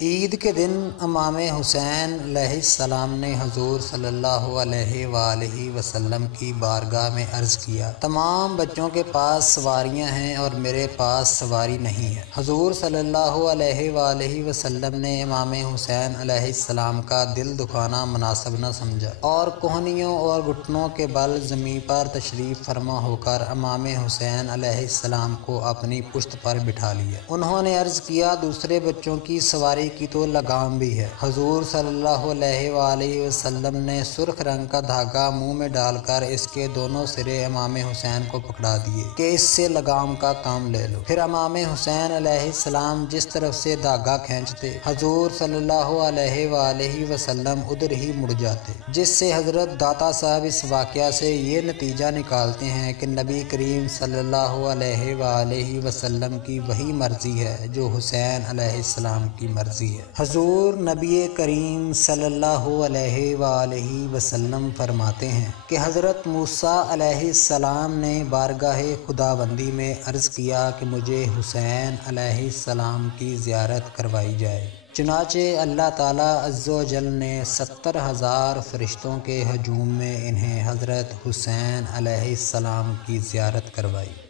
عید کے دن امام حسین علیہ السلام نے حضور صلی اللہ علیہ وآلہ وسلم کی بارگاہ میں عرض کیا، تمام بچوں کے پاس سواریاں ہیں اور میرے پاس سواری نہیں ہے۔ حضور صلی اللہ علیہ وآلہ وسلم نے امام حسین علیہ السلام کا دل دکھانا مناسب نہ سمجھا اور کوہنیوں اور گھٹنوں کے بل زمین پر تشریف فرما ہو کر امام حسین علیہ السلام کو اپنی پشت پر بٹھا لیا۔ انہوں نے عرض کیا، دوسرے بچوں کی سواری کی تو لگام بھی ہے۔ حضور صلی اللہ علیہ وآلہ وسلم نے سرخ رنگ کا دھاگا منہ میں ڈال کر اس کے دونوں سرے امام حسین کو پکڑا دیے کہ اس سے لگام کا کام لے لو۔ پھر امام حسین علیہ السلام جس طرف سے دھاگا کھینچتے، حضور صلی اللہ علیہ وآلہ وسلم ادھر ہی مڑ جاتے، جس سے حضرت داتا صاحب اس واقعہ سے یہ نتیجہ نکالتے ہیں کہ نبی کریم صلی اللہ علیہ وآلہ وسلم کی وہی مرضی ہے جو حسین علیہ السلام کی مرضی ہے۔ حضور نبی کریم صلی اللہ علیہ وآلہ وسلم فرماتے ہیں کہ حضرت موسیٰ علیہ السلام نے بارگاہ خداوندی میں عرض کیا کہ مجھے حسین علیہ السلام کی زیارت کروائی جائے، چنانچہ اللہ تعالیٰ عز و جل نے 70,000 فرشتوں کے ہجوم میں انہیں حضرت حسین علیہ السلام کی زیارت کروائی۔